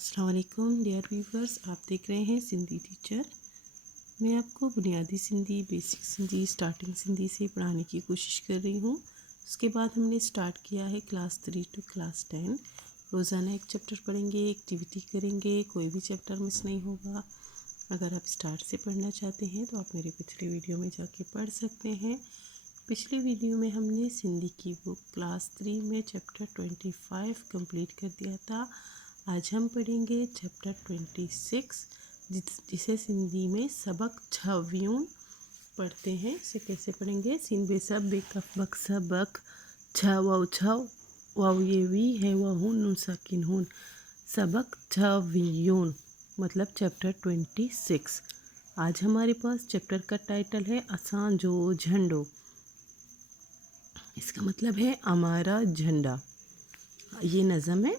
अस्सलाम वालेकुम dear viewers, आप देख रहे हैं सिंधी टीचर। मैं आपको बुनियादी सिंधी, बेसिक सिंधी, स्टार्टिंग सिंधी से पढ़ाने की कोशिश कर रही हूँ। उसके बाद हमने स्टार्ट किया है क्लास 3 टू क्लास 10। रोज़ाना एक चैप्टर पढ़ेंगे, एक्टिविटी करेंगे, कोई भी चैप्टर मिस नहीं होगा। अगर आप स्टार्ट से पढ़ना चाहते हैं तो आप मेरे पिछले वीडियो में जाके पढ़ सकते हैं। पिछले वीडियो में हमने सिंधी की बुक क्लास 3 में चैप्टर 25 कंप्लीट कर दिया था। आज हम पढ़ेंगे चैप्टर 26 जिसे सिंधी में सबक छव्यून पढ़ते हैं। इसे कैसे पढ़ेंगे? सिन बेसब बेकफ बक सबक छ वाव छव वाव ये वी है वह हून नून साकिन हून सबक छव्यून मतलब चैप्टर 26। आज हमारे पास चैप्टर का टाइटल है असां जो झंडो। इसका मतलब है हमारा झंडा। ये नज़म है।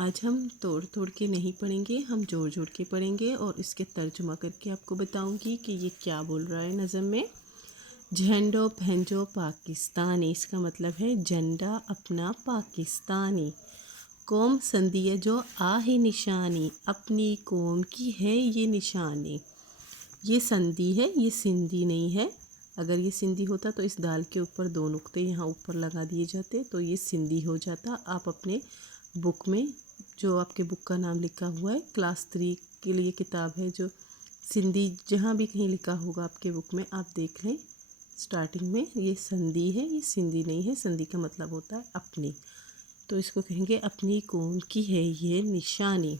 आज हम तोड़ तोड़ के नहीं पढ़ेंगे, हम जोड़ जोड़ के पढ़ेंगे और इसके तर्जुमा करके आपको बताऊंगी कि ये क्या बोल रहा है नज़म में। झंडो पहंजो पाकिस्तानी, इसका मतलब है झंडा अपना पाकिस्तानी। कौम संदिया जो आहे निशानी, अपनी कौम की है ये निशानी। ये संधि है, ये सिंधी नहीं है। अगर ये सिंधी होता तो इस दाल के ऊपर दो नुक्ते यहाँ ऊपर लगा दिए जाते तो ये सिंधी हो जाता। आप अपने बुक में जो आपके बुक का नाम लिखा हुआ है क्लास 3 के लिए किताब है जो सिंधी, जहाँ भी कहीं लिखा होगा आपके बुक में आप देख लें। स्टार्टिंग में ये संधि है, ये सिंधी नहीं है। संधि का मतलब होता है अपनी, तो इसको कहेंगे अपनी कौम की है ये निशानी।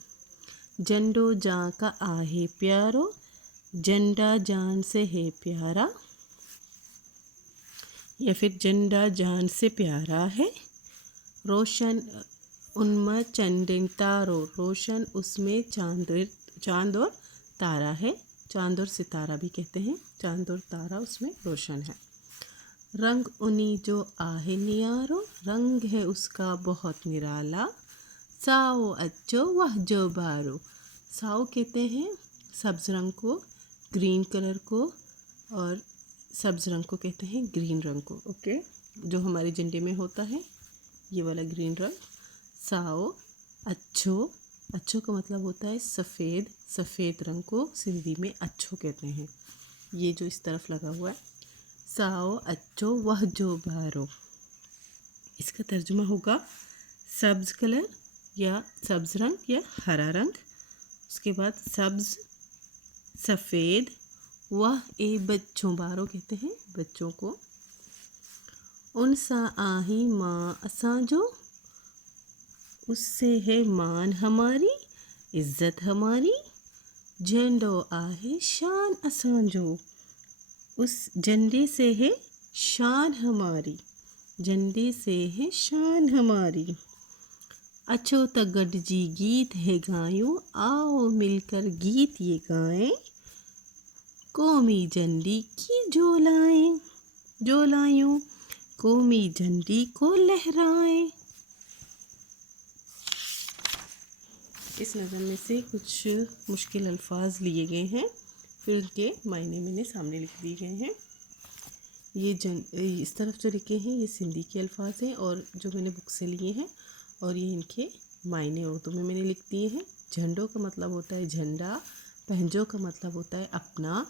झंडो जां का आहे प्यारो, झंडा जान से है प्यारा, या फिर झंडा जान से प्यारा है। रोशन उनमें चंदिन तारो, रोशन उसमें चांद और तारा है। चांद और सितारा भी कहते हैं। चांद और तारा उसमें रोशन है। रंग उन्हीं जो आहे नियारो, रंग है उसका बहुत निराला। साओ अच्छो वह जो बारो, साओ कहते हैं सब्ज़ रंग को, ग्रीन कलर को, और सब्ज़ रंग को कहते हैं ग्रीन रंग को। ओके, जो हमारे झंडे में होता है ये वाला ग्रीन रंग। साओ अच्छो, अच्छो का मतलब होता है सफ़ेद, सफ़ेद रंग को सिंधी में अच्छो कहते हैं। ये जो इस तरफ लगा हुआ है, साओ अच्छो वह जो बारो, इसका तर्जुमा होगा सब्ज़ कलर या सब्ज़ रंग या हरा रंग। उसके बाद सब्ज़, सफ़ेद, वह ए बच्चों, बारो कहते हैं बच्चों को। उन सा आही माँ असां जो, उससे है मान हमारी, इज़्ज़त हमारी। झंडो आहे शान असां जो, उस झंडे से है शान हमारी, झंडे से है शान हमारी। अच्छो त गडजी गीत है गायूं, आओ मिलकर गीत ये गाएं। कौमी झंडी की झोलाएं, झोलायूं कौमी झंडी को लहराएं। इस नज़म में से कुछ मुश्किल अल्फाज लिए गए हैं, फिर उनके मायने मैंने सामने लिख दिए गए हैं। ये इस तरफ जो लिखे हैं ये सिंधी के अल्फाज हैं और जो मैंने बुक से लिए हैं, और ये इनके मायने उर्दू में मैंने लिख दिए हैं। झंडों का मतलब होता है झंडा, पहंजो का मतलब होता है अपना,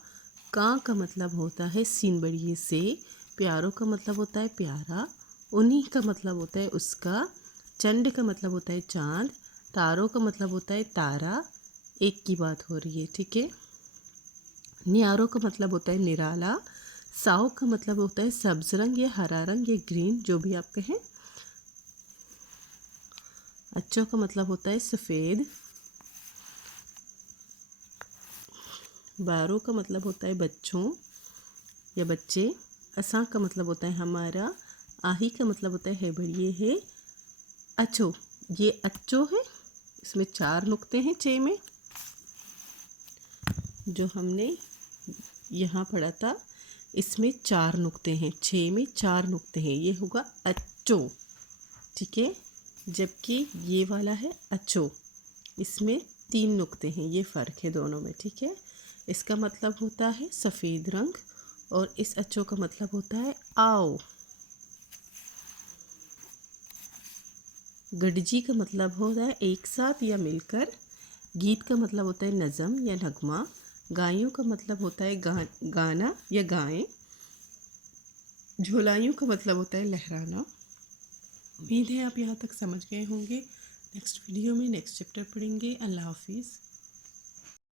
कां का मतलब होता है सीन बड़िए से, प्यारों का मतलब होता है प्यारा, उन्हीं का मतलब होता है उसका, चंड का मतलब होता है चाँद, तारों का मतलब होता है तारा। एक की बात हो रही है, ठीक है। नियारों का मतलब होता है निराला। साओ का मतलब होता है सब्ज़ रंग या हरा रंग या ग्रीन, जो भी आप कहें। अच्छों का मतलब होता है सफ़ेद। बारों का मतलब होता है बच्चों या बच्चे। असां का मतलब होता है हमारा। आही का मतलब होता है बढ़िए है। अच्छो, ये अच्छो है, इसमें 4 नुक्ते हैं 6 में, जो हमने यहाँ पढ़ा था इसमें 4 नुक्ते हैं, 6 में 4 नुक्ते हैं, ये होगा अच्छो, ठीक है। जबकि ये वाला है अच्छो, इसमें 3 नुक्ते हैं, ये फ़र्क है दोनों में, ठीक है। इसका मतलब होता है सफ़ेद रंग और इस अच्छो का मतलब होता है आओ। गडजी का मतलब होता है एक साथ या मिलकर। गीत का मतलब होता है नज़म या नगमा। गायों का मतलब होता है गाना या गाएं। झोलाइयों का मतलब होता है लहराना। उम्मीद है आप यहाँ तक समझ गए होंगे। नेक्स्ट वीडियो में नेक्स्ट चैप्टर पढ़ेंगे। अल्लाह हाफिज़।